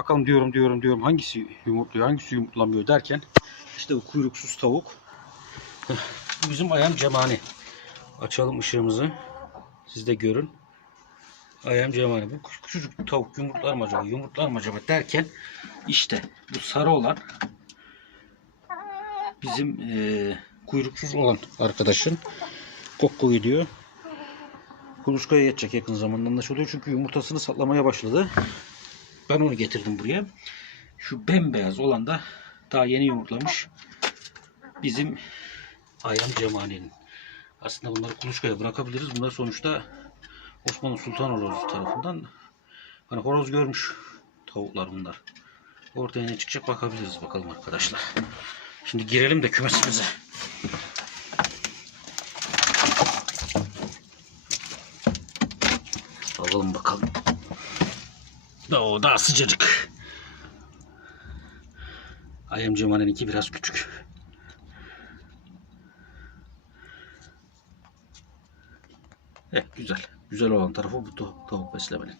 bakalım diyorum diyorum diyorum hangisi yumurtluyor hangisi yumurtlamıyor derken işte bu kuyruksuz tavuk. Bizim ayam cemani. Açalım ışığımızı. Siz de görün. Ayam cemani. Bu küçücük tavuk yumurtlar mı acaba yumurtlar mı acaba derken işte bu sarı olan bizim eee, kuyruksuz olan arkadaşın kokko gidiyor. Kuluçkaya yetecek yakın zamanda anlaşılıyor. Çünkü yumurtasını satlamaya başladı. Ben onu getirdim buraya. Şu bembeyaz olan da daha yeni yumurtlamış. Bizim Ayam Cemali'nin. Aslında bunları kuluçkaya bırakabiliriz. Bunlar sonuçta Osmanlı Sultan Horozu tarafından hani horoz görmüş tavuklar bunlar. Ortaya ne çıkacak bakabiliriz bakalım arkadaşlar. Şimdi girelim de kümesimize. Alalım bakalım. Oo, daha sıcacık. Ayam Cemal'inki biraz küçük. Evet güzel. Güzel olan tarafı bu tavuk beslemenin.